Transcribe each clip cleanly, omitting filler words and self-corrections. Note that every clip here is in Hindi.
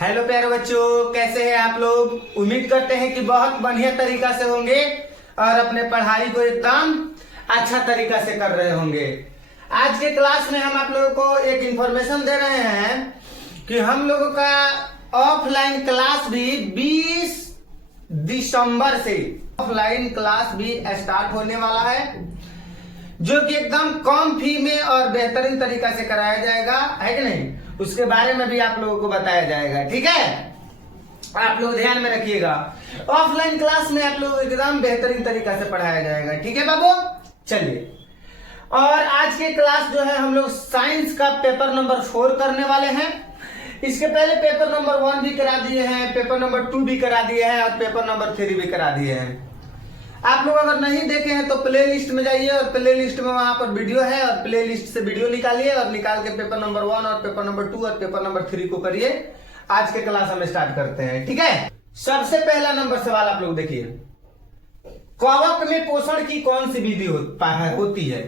हेलो प्यारे बच्चों, कैसे हैं आप लोग। उम्मीद करते हैं कि बहुत बढ़िया तरीका से होंगे और अपने पढ़ाई को एकदम अच्छा तरीका से कर रहे होंगे। आज के क्लास में हम आप लोगों को एक इंफॉर्मेशन दे रहे हैं कि हम लोगों का ऑफलाइन क्लास भी 20 दिसंबर से ऑफलाइन क्लास भी स्टार्ट होने वाला है, जो कि एकदम कम फी में और बेहतरीन तरीका से कराया जाएगा, है कि नहीं। उसके बारे में भी आप लोगों को बताया जाएगा, ठीक है। आप लोग ध्यान में रखिएगा, ऑफलाइन क्लास में आप लोग एकदम बेहतरीन तरीका से पढ़ाया जाएगा, ठीक है बाबू। चलिए, और आज के क्लास जो है हम लोग साइंस का पेपर नंबर 4 करने वाले हैं। इसके पहले पेपर नंबर 1 भी करा दिए हैं, पेपर नंबर 2 भी करा दिए हैं और पेपर नंबर 3 भी करा दिए हैं। आप लोग अगर नहीं देखे हैं तो प्ले लिस्ट में जाइए और प्ले लिस्ट में वहां पर वीडियो है और प्ले लिस्ट से वीडियो निकालिए और निकाल के पेपर नंबर 1 और पेपर नंबर 2 और पेपर नंबर 3 को करिए। आज के क्लास हम स्टार्ट करते हैं, ठीक है। सबसे पहला नंबर सवाल आप लोग देखिए, कवक में पोषण की कौन सी विधि होती है।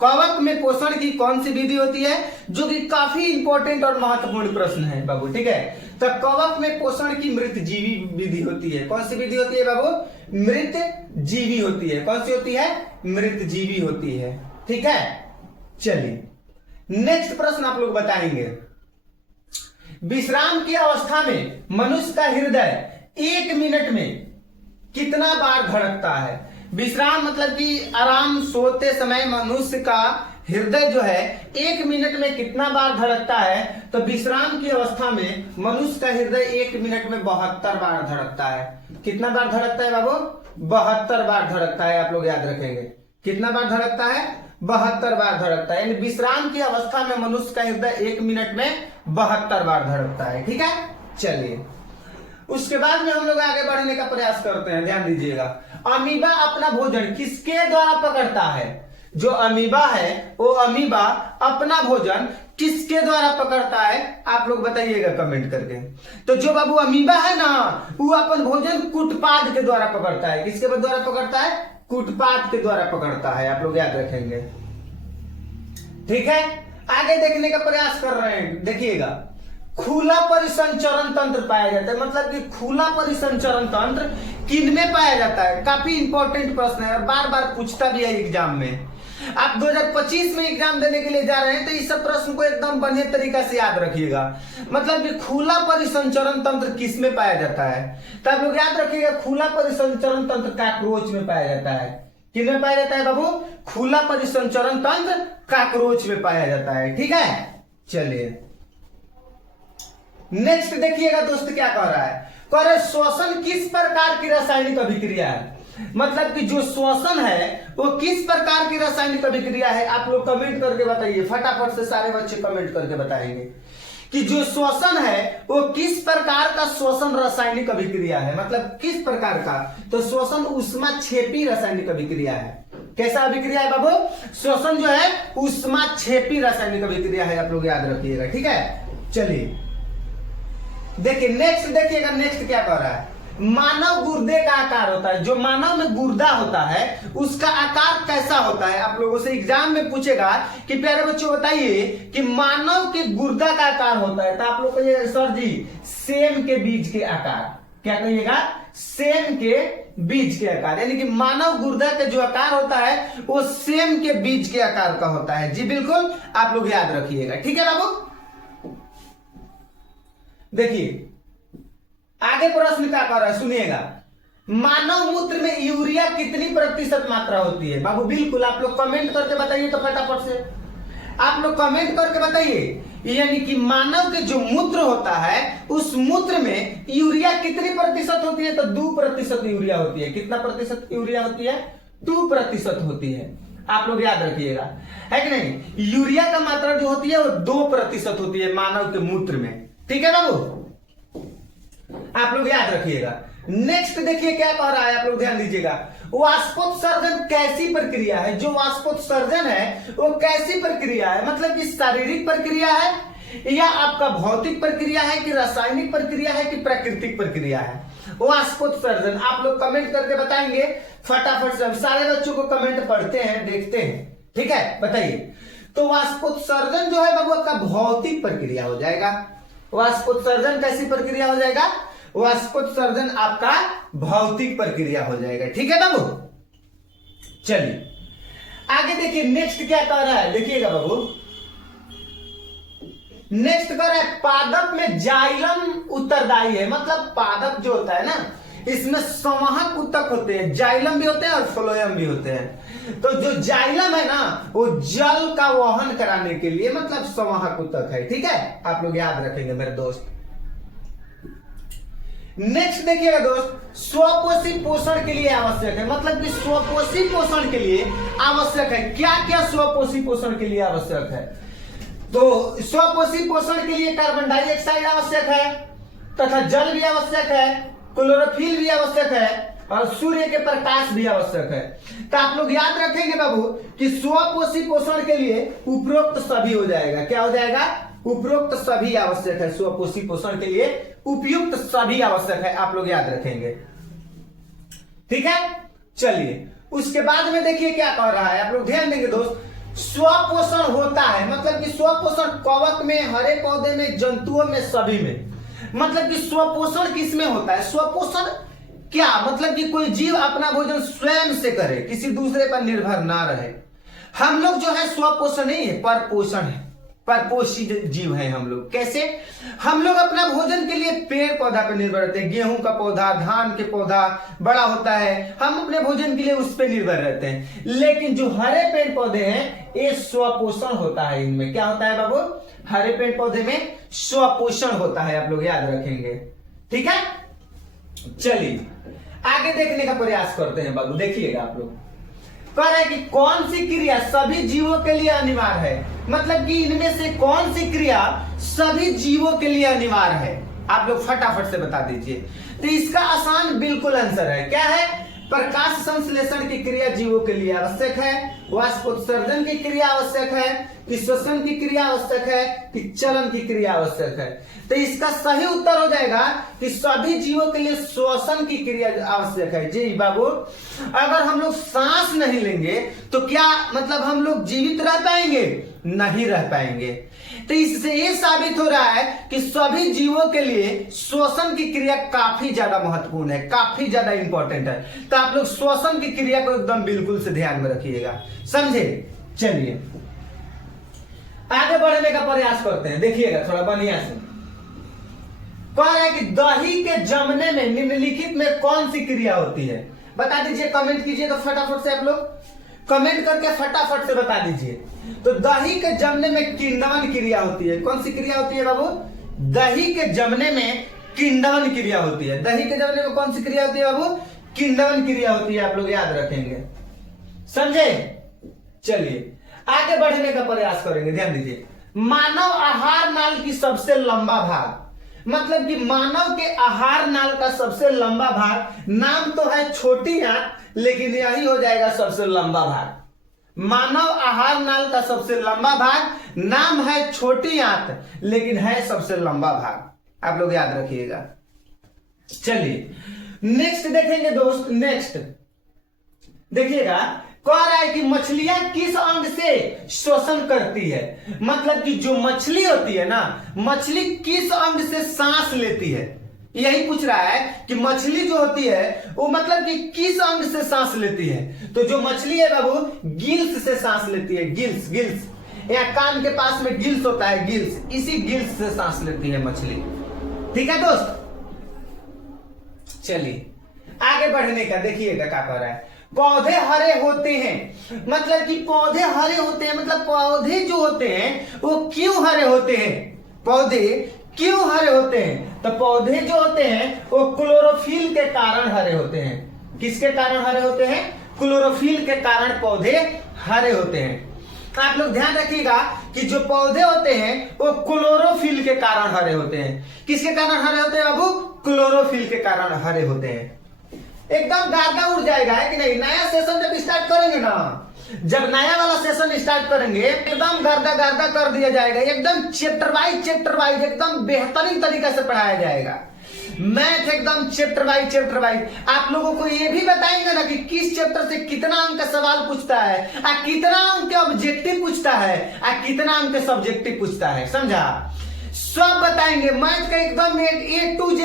कवक में पोषण की कौन सी विधि होती है, जो कि काफी इंपॉर्टेंट और महत्वपूर्ण प्रश्न है बाबू, ठीक है। तो कवक में पोषण की मृत जीवी विधि होती है। कौन सी विधि होती है बाबू? मृत जीवी होती है। कौन सी होती है? मृत जीवी होती है, ठीक है। चलिए, नेक्स्ट प्रश्न आप लोग बताएंगे, विश्राम की अवस्था में मनुष्य का हृदय 1 मिनट में कितना बार धड़कता है। विश्राम मतलब कि आराम सोते समय मनुष्य का हृदय जो है 1 मिनट में कितना बार धड़कता है। तो विश्राम की अवस्था में मनुष्य का हृदय 1 मिनट में 72 बार धड़कता है। कितना बार धड़कता है बाबू? 72 बार धड़कता है। आप लोग याद रखेंगे, कितना बार धड़कता है? 72 बार धड़कता है। यानी विश्राम की अवस्था में मनुष्य का हृदय 1 मिनट में 72 बार धड़कता है, ठीक है। चलिए, उसके बाद में हम लोग आगे बढ़ने का प्रयास करते हैं। ध्यान दीजिएगा, अमीबा अपना भोजन किसके द्वारा पकड़ता है। जो अमीबा है वो अमीबा अपना भोजन किसके द्वारा पकड़ता है, आप लोग बताइएगा कमेंट करके। तो जो बाबू अमीबा है ना, वो अपन भोजन कुटपाद के द्वारा पकड़ता है। किसके द्वारा पकड़ता है? कुटपाद के द्वारा पकड़ता है। आप लोग याद रखेंगे, ठीक है। आगे देखने का प्रयास कर रहे हैं, देखिएगा, खुला परिसंचरण तंत्र पाया जाता है। मतलब कि खुला परिसंचरण तंत्र किन में पाया जाता है। काफी इंपॉर्टेंट प्रश्न है और बार बार पूछता भी है एग्जाम में। आप 2025 में एग्जाम देने के लिए जा रहे हैं तो इस सब प्रश्न को एकदम बढ़िया तरीका से याद रखिएगा। मतलब कि खुला परिसंचरण तंत्र किस में पाया जाता है। तो आप लोग याद रखिएगा, खुला परिसंचरण तंत्र कॉकरोच में पाया जाता है। किन में पाया जाता है बाबू? खुला परिसंचरण तंत्र कॉकरोच में पाया जाता है, ठीक है। चलिए, नेक्स्ट देखिएगा दोस्त क्या कह रहा है। कह रहे श्वसन किस प्रकार की रासायनिक अभिक्रिया है। मतलब कि जो श्वसन है वो किस प्रकार की रासायनिक अभिक्रिया है। आप लोग कमेंट करके बताइए, फटाफट से सारे बच्चे कमेंट करके बताएंगे कि जो श्वसन है वो किस प्रकार का श्वसन रासायनिक अभिक्रिया है। मतलब किस प्रकार का। तो श्वसन ऊष्माक्षेपी रासायनिक अभिक्रिया है। कैसा अभिक्रिया है बाबू? श्वसन जो है ऊष्माक्षेपी रासायनिक अभिक्रिया है। आप लोग याद रखिएगा, ठीक है। चलिए देखिए, नेक्स्ट देखिएगा, नेक्स्ट क्या कह रहा है। मानव गुर्दे का आकार होता है। जो मानव में गुर्दा होता है उसका आकार कैसा होता है। आप लोगों से एग्जाम में पूछेगा कि प्यारे बच्चों बताइए कि मानव के गुर्दा का आकार होता है। तो आप लोग कहिए सर जी, सेम के बीज के आकार। क्या कहिएगा? सेम के बीज के आकार। यानी कि मानव गुर्दा का जो आकार होता है वो सेम के बीज के आकार का होता है। जी बिल्कुल, आप लोग याद रखिएगा, ठीक है बाबू। देखिए आगे प्रश्न क्या कर रहा है, सुनिएगा। मानव मूत्र में यूरिया कितनी प्रतिशत मात्रा होती है बाबू? बिल्कुल, आप लोग कमेंट करके बताइए। तो फटाफट से आप लोग कमेंट करके बताइए, यानी कि मानव के जो मूत्र होता है उस मूत्र में यूरिया कितनी प्रतिशत होती है। तो 2% यूरिया होती है। कितना प्रतिशत यूरिया होती है? 2% होती है। आप लोग याद रखिएगा, है कि नहीं। यूरिया का मात्रा जो होती है वो 2% होती है मानव के मूत्र में, ठीक है बाबू। आप लोग याद रखिएगा। नेक्स्ट देखिए क्या कह रहा है, आप लोग ध्यान दीजिएगा। वाष्पोत्सर्जन कैसी प्रक्रिया है। जो वाष्पोत्सर्जन है वो कैसी प्रक्रिया है। मतलब कि शारीरिक प्रक्रिया है या आपका भौतिक प्रक्रिया है कि रासायनिक प्रक्रिया है कि प्राकृतिक प्रक्रिया है। वाष्पोत्सर्जन आप लोग कमेंट करके बताएंगे फटाफट से। सारे बच्चों को कमेंट पढ़ते हैं, देखते हैं, ठीक है। बताइए, तो वाष्पोत्सर्जन जो है बाबू आपका भौतिक प्रक्रिया हो जाएगा। वाष्पोत्सर्जन कैसी प्रक्रिया हो जाएगा? वाष्पोत्सर्जन आपका भौतिक प्रक्रिया हो जाएगा। ठीक है बाबू, चलिए आगे देखिए नेक्स्ट क्या कह रहा है, देखिएगा बाबू। नेक्स्ट कह रहा है पादप में जाइलम उत्तरदायी है। मतलब पादप जो होता है ना, इसमें संवाहक ऊतक होते हैं, जाइलम भी होते हैं और फ्लोएम भी होते हैं। तो जो जाइलम है ना, वो जल का वहन कराने के लिए मतलब संवाहक ऊतक है। ठीक है, आप लोग याद रखेंगे मेरे दोस्त। नेक्स्ट देखिएगा दोस्त, स्वपोषी पोषण के लिए आवश्यक है। मतलब कि स्वपोषी पोषण के लिए आवश्यक है। क्या क्या स्वपोषी पोषण के लिए आवश्यक है? तो स्वपोषी पोषण के लिए कार्बन डाइऑक्साइड आवश्यक है, तथा जल भी आवश्यक है, क्लोरोफिल भी आवश्यक है, और सूर्य के प्रकाश भी आवश्यक है। तो आप लोग याद रखेंगे बाबू कि स्वपोषी पोषण के लिए उपरोक्त सभी हो जाएगा। क्या हो जाएगा? उपरोक्त सभी आवश्यक है। स्वपोषी पोषण के लिए उपयुक्त सभी आवश्यक है, आप लोग याद रखेंगे। ठीक है, चलिए उसके बाद में देखिए क्या कह रहा है, आप लोग ध्यान देंगे दोस्त। स्वपोषण होता है, मतलब कि स्वपोषण कवक में, हरे पौधे में, जंतुओं में, सभी में। मतलब कि स्वपोषण किसमें होता है? स्वपोषण क्या मतलब कि कोई जीव अपना भोजन स्वयं से करे, किसी दूसरे पर निर्भर ना रहे। हम लोग जो है स्वपोषण नहीं है, परपोषण है, परपोषी जीव है हम लोग। कैसे? हम लोग अपना भोजन के लिए पेड़ पौधा पर निर्भर रहते हैं। गेहूं का पौधा, धान के पौधा बड़ा होता है, हम अपने भोजन के लिए उस पर निर्भर रहते हैं। लेकिन जो हरे पेड़ पौधे हैं, ये स्वपोषण होता है। इनमें क्या होता है बाबू? हरे पेड़ पौधे में स्वपोषण होता है, आप लोग याद रखेंगे। ठीक है, चलिए आगे देखने का प्रयास करते हैं बाबू। देखिएगा आप लोग, कह रहा है कि कौन सी क्रिया सभी जीवों के लिए अनिवार्य है। मतलब कि इनमें से कौन सी क्रिया सभी जीवों के लिए अनिवार्य है, आप लोग फटाफट से बता दीजिए। तो इसका आसान बिल्कुल आंसर है। क्या है? प्रकाश संश्लेषण की क्रिया जीवों के लिए आवश्यक है, वाष्पोत्सर्जन की क्रिया आवश्यक है, कि श्वसन की क्रिया आवश्यक है, कि चलन की क्रिया आवश्यक है। तो इसका सही उत्तर हो जाएगा कि सभी जीवों के लिए श्वसन की क्रिया आवश्यक है। जी बाबू, अगर हम लोग सांस नहीं लेंगे तो क्या मतलब हम लोग जीवित रह पाएंगे? नहीं रह पाएंगे। तो इससे ये साबित हो रहा है कि सभी जीवों के लिए श्वसन की क्रिया काफी ज्यादा महत्वपूर्ण है, काफी ज्यादा इंपॉर्टेंट है। तो आप लोग श्वसन की क्रिया को एकदम बिल्कुल से ध्यान में रखिएगा, समझे? चलिए आगे बढ़ने का प्रयास करते हैं। देखिएगा थोड़ा बढ़िया से। कह रहा है कि दही के जमने में निम्नलिखित में कौन सी क्रिया होती है? बता दीजिए, कमेंट कीजिए तो फटाफट से। आप लोग कमेंट करके फटाफट से बता दीजिए। तो दही के जमने में किण्वन क्रिया होती है। कौन सी क्रिया होती है बाबू? दही के जमने में किण्वन क्रिया होती है। दही के जमने में कौन सी क्रिया होती है बाबू? किण्वन क्रिया होती है, आप लोग याद रखेंगे, समझे? चलिए आगे बढ़ने का प्रयास करेंगे, ध्यान दीजिए। मानव आहार नाल की सबसे लंबा भाग, मतलब कि मानव के आहार नाल का सबसे लंबा भाग, नाम तो है छोटी आंत, लेकिन यही हो जाएगा सबसे लंबा भाग। मानव आहार नाल का सबसे लंबा भाग, नाम है छोटी आंत, लेकिन है सबसे लंबा भाग, आप लोग याद रखिएगा। चलिए नेक्स्ट देखेंगे दोस्त। नेक्स्ट देखिएगा, कह रहा है कि मछलियां किस अंग से श्वसन करती है। मतलब कि जो मछली होती है ना, मछली किस अंग से सांस लेती है, यही पूछ रहा है कि मछली जो होती है वो मतलब कि किस अंग से सांस लेती है। तो जो मछली है बाबू, गिल्स से सांस लेती है। गिल्स, गिल्स यहाँ कान के पास में गिल्स होता है, गिल्स, इसी गिल्स से सांस लेती है मछली। ठीक है दोस्त, चलिए आगे बढ़ने का देखिएगा क्या कह रहा है। पौधे हरे होते हैं, मतलब कि पौधे हरे होते हैं, मतलब पौधे जो होते हैं वो क्यों हरे होते हैं? पौधे क्यों हरे होते हैं? तो पौधे जो होते हैं वो क्लोरोफिल के कारण हरे होते हैं। किसके कारण हरे होते हैं? क्लोरोफिल के कारण पौधे हरे होते हैं। आप लोग ध्यान रखिएगा कि जो पौधे होते हैं वो क्लोरोफिल के कारण हरे होते हैं। किसके कारण हरे होते हैं बाबू? क्लोरोफिल के कारण हरे होते हैं। एकदम गार्दा उड़ जाएगा, है कि नहीं? नया सेशन जब स्टार्ट करेंगे ना, जब नया वाला सेशन स्टार्ट करेंगे, एकदम गर्दा गर्दा कर दिया जाएगा, एकदम चैप्टर वाइज एकदम बेहतरीन तरीके से पढ़ाया जाएगा। मैथ एकदम चैप्टर वाइज। आप लोगों को ये भी बताएंगे ना कि किस चैप्टर से कितना अंक का सवाल पूछता है, कितना अंक के ऑब्जेक्टिव पूछता है, कितना अंक के सब्जेक्टिव पूछता है, समझा? सब बताएंगे, मैथ का एकदम A to Z।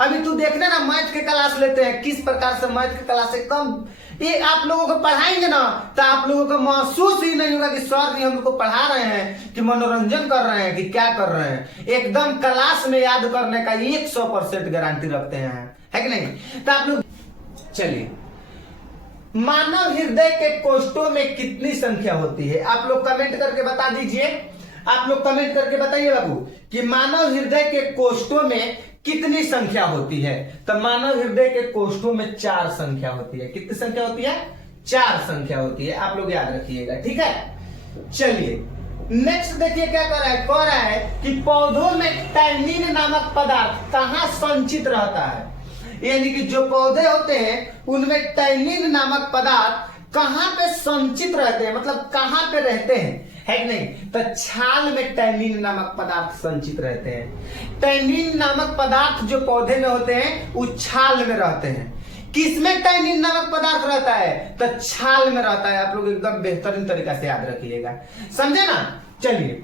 अभी तू देखना ना, मैथ के क्लास लेते हैं, किस प्रकार से मैथ के क्लास एकदम ये आप लोगों को पढ़ाएंगे ना, तो आप लोगों को महसूस ही नहीं होगा कि सर जी हम लोग को पढ़ा रहे हैं कि मनोरंजन कर रहे हैं कि क्या कर रहे हैं। एकदम क्लास में याद करने का 100% गारंटी रखते हैं, है कि नहीं। तो आप लोग चलिए, मानव हृदय के कोष्ठों में कितनी संख्या होती है, आप लोग कमेंट करके बता दीजिए। आप लोग कमेंट करके बताइए बाबू कि मानव हृदय के कोष्ठों में कितनी संख्या होती है। तो मानव हृदय के कोष्ठों में 4 संख्या होती है। कितनी संख्या होती है? 4 संख्या होती है, आप लोग याद रखिएगा, ठीक है। चलिए नेक्स्ट देखिए क्या कर रहा है, कह रहा है कि पौधों में टैनिन नामक पदार्थ कहाँ संचित रहता है। यानी कि जो पौधे होते हैं उनमें टैनिन नामक पदार्थ कहां पे संचित रहते हैं, मतलब कहां पे रहते हैं, है कि नहीं। तो छाल में टैनिन नामक पदार्थ संचित रहते हैं। टैनिन नामक पदार्थ जो पौधे में होते हैं वो छाल में रहते हैं। किसमें टैनिन नामक पदार्थ रहता है? तो छाल में रहता है। आप लोग एकदम बेहतरीन तरीका से याद रखिएगा, समझे ना। चलिए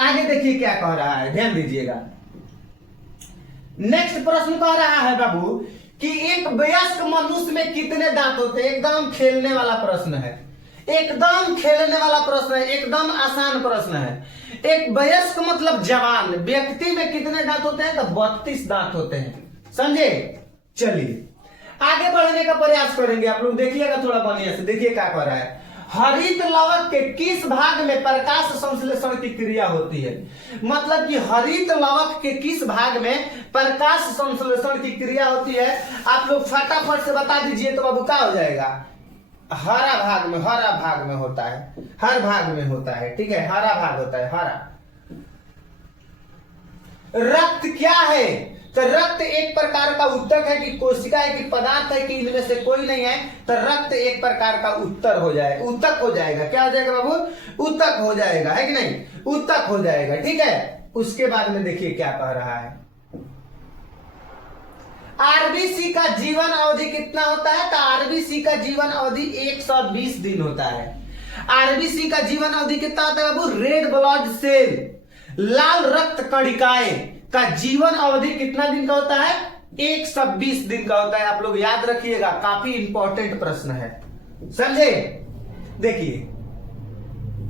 आगे देखिए क्या कह रहा है, ध्यान दीजिएगा। नेक्स्ट प्रश्न कह रहा है बाबू कि एक वयस्क मनुष्य में कितने दांत होते हैं। एकदम खेलने वाला प्रश्न है, एकदम खेलने वाला प्रश्न है, एकदम आसान प्रश्न है। एक वयस्क मतलब जवान व्यक्ति में कितने दांत होते हैं? तो 32 दांत होते हैं, समझे। चलिए आगे बढ़ने का प्रयास करेंगे, आप लोग देखिएगा थोड़ा बढ़िया से। देखिए क्या कह रहा है, हरित लवक के किस भाग में प्रकाश संश्लेषण की क्रिया होती है। मतलब कि हरित लवक के किस भाग में प्रकाश संश्लेषण की क्रिया होती है, आप लोग फटाफट से बता दीजिए तो बाबू क्या हो जाएगा। हरा भाग में, हरा भाग में होता है, हर भाग में होता है, ठीक है, हरा भाग होता है, हरा। रक्त क्या है? तो रक्त एक प्रकार का उत्तक है कि कोशिका है कि पदार्थ है कि इनमें से कोई नहीं है। तो रक्त एक प्रकार का उत्तर हो जाएगा, उत्तक हो जाएगा। क्या हो जाएगा बाबू? उत्तक हो जाएगा, है कि नहीं, उत्तक हो जाएगा, ठीक है। उसके बाद में देखिए क्या कह रहा है, आरबीसी का जीवन अवधि कितना होता है। तो आरबीसी का जीवन अवधि 120 दिन होता है। आरबीसी का जीवन अवधि कितना होता है बाबू? रेड ब्लड सेल, लाल रक्त कणिकाएं का जीवन अवधि कितना दिन का होता है? 120 दिन का होता है। आप लोग याद रखिएगा, काफी इंपॉर्टेंट प्रश्न है, समझे। देखिए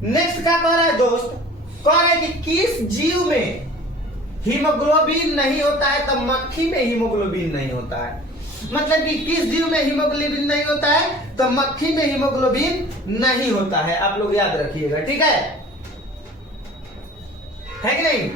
नेक्स्ट क्या कह रहा है दोस्त, कह रहा है कि किस जीव में हीमोग्लोबिन नहीं होता है। तो मक्खी में हीमोग्लोबिन नहीं होता है। मतलब कि किस जीव में हीमोग्लोबिन नहीं होता है? तो मक्खी में हीमोग्लोबिन नहीं होता है, आप लोग याद रखिएगा, ठीक है कि नहीं।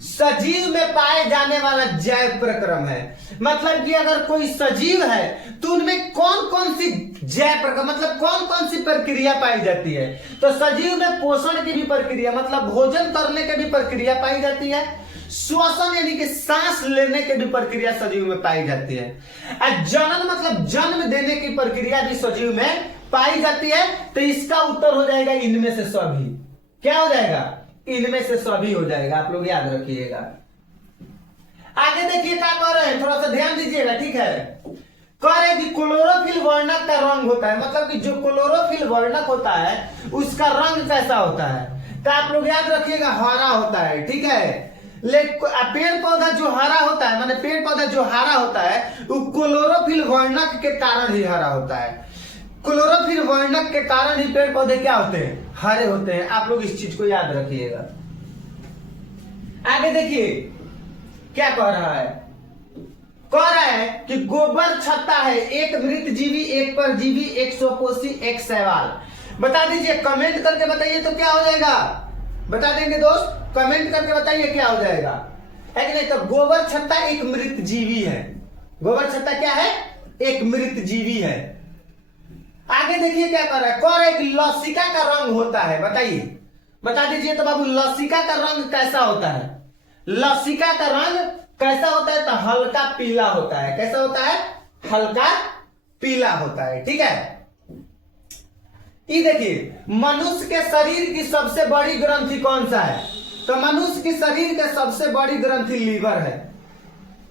सजीव में पाए जाने वाला जैव प्रक्रम है। मतलब कि अगर कोई सजीव है तो उनमें कौन कौन सी जैव प्रक्रम, मतलब कौन कौन सी प्रक्रिया पाई जाती है। तो सजीव में पोषण की भी प्रक्रिया, मतलब भोजन करने की भी प्रक्रिया पाई जाती है। श्वसन यानी कि सांस लेने की भी प्रक्रिया सजीव में पाई जाती है। और जनन मतलब जन्म देने की प्रक्रिया भी सजीव में पाई जाती है। तो इसका उत्तर हो जाएगा इनमें से सभी। क्या हो जाएगा? इनमें से सभी हो जाएगा, आप लोग याद रखिएगा। आगे देखिए क्या कह रहे हैं, थोड़ा सा ध्यान दीजिएगा, ठीक है। कह रहे हैं कि क्लोरोफिल वर्णक का रंग होता है। मतलब कि जो क्लोरोफिल वर्णक होता है उसका रंग कैसा होता है। तो आप लोग याद रखिएगा, हरा होता है, ठीक है। पेड़ पौधा जो हरा होता है, माने पेड़ पौधा जो हरा होता है वो क्लोरोफिल वर्णक के कारण ही हरा होता है। क्लोरोफिल वर्णक के कारण ही पेड़ पौधे क्या होते हैं? हरे होते हैं। आप लोग इस चीज को याद रखिएगा। आगे देखिए क्या कह रहा है, कह रहा है कि गोबर छत्ता है, एक मृत जीवी, एक परजीवी, एक स्वपोषी, एक शैवाल। बता दीजिए, कमेंट करके बताइए तो क्या हो जाएगा। बता देंगे दोस्त, कमेंट करके बताइए क्या हो जाएगा, है कि नहीं। तो गोबर छत्ता एक मृत जीवी है। गोबर छत्ता क्या है? एक मृत जीवी है। आगे देखिए क्या कर रहा है, कह रहा है कि लसिका का रंग होता है। बताइए, बता दीजिए तो बाबू, लसिका का रंग कैसा होता है? लसिका का रंग कैसा होता है? तो हल्का पीला होता है। कैसा होता है? हल्का पीला होता है, ठीक है। ये देखिए, मनुष्य के शरीर की सबसे बड़ी ग्रंथि कौन सा है? तो मनुष्य के शरीर के सबसे बड़ी ग्रंथि लीवर है।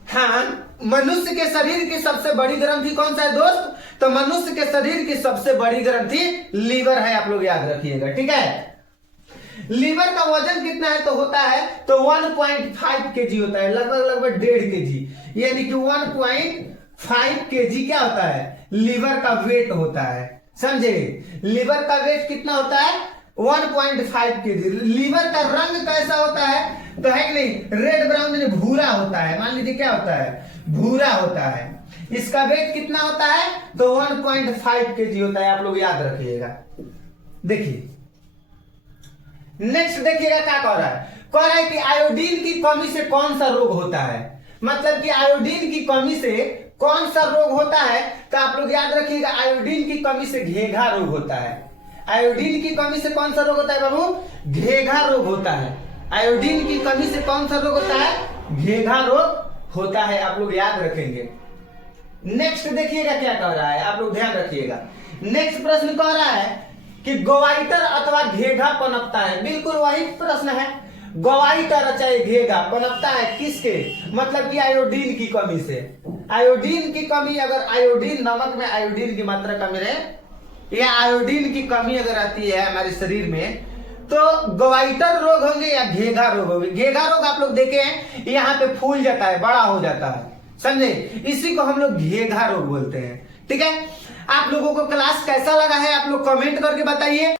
हाँ, मनुष्य के शरीर की सबसे बड़ी ग्रंथि कौन सा है दोस्त? तो मनुष्य के शरीर की सबसे बड़ी ग्रंथि लीवर है, आप लोग याद रखिएगा, ठीक है। लीवर का वजन कितना है? तो होता है तो 1.5 kg होता है, लगभग 1.5 kg, यानी कि 1.5 kg क्या होता है? लीवर का वेट होता है, समझे? लीवर का वेट कितना होता है? 1.5 kg। लीवर का रंग कैसा होता है? तो है कि नहीं, रेड ब्राउन, भूरा होता है, मान लीजिए क्या होता है? भूरा होता है। इसका वेट कितना होता है? तो 1.5 kg होता है, आप लोग याद रखिएगा। देखिए नेक्स्ट देखिएगा क्या कह रहा है? कह रहा है कि आयोडीन की कमी से कौन सा रोग होता है? मतलब कि आयोडीन की कमी से कौन सा रोग होता है? तो आप लोग याद रखिएगा, आयोडीन की कमी से घेघा रोग होता है। आयोडीन की कमी से कौन सा रोग होता है बाबू? घेघा रोग होता है। आयोडीन की कमी से कौन सा रोग होता है? घेघा रोग होता है, आप लोग याद रखेंगे। नेक्स्ट देखिएगा क्या कह रहा है, आप लोग ध्यान रखिएगा। नेक्स्ट प्रश्न कह रहा है कि गोवाइटर अथवा घेघा पनपता है। बिल्कुल वही प्रश्न है, गोवाइटर चाहे घेघा पनपता है किसके? मतलब कि आयोडीन की कमी से। आयोडीन की कमी, अगर आयोडीन, नमक में आयोडीन की मात्रा कमी रहे या आयोडीन की कमी अगर आती है हमारे शरीर में, तो गोवाइटर रोग होंगे या घेघा रोग होंगे। घेघा रोग आप लोग देखे हैं, यहाँ पे फूल जाता है, बड़ा हो जाता है, समझे? इसी को हम लोग घेघा रोग बोलते हैं, ठीक है। आप लोगों को क्लास कैसा लगा है आप लोग कमेंट करके बताइए।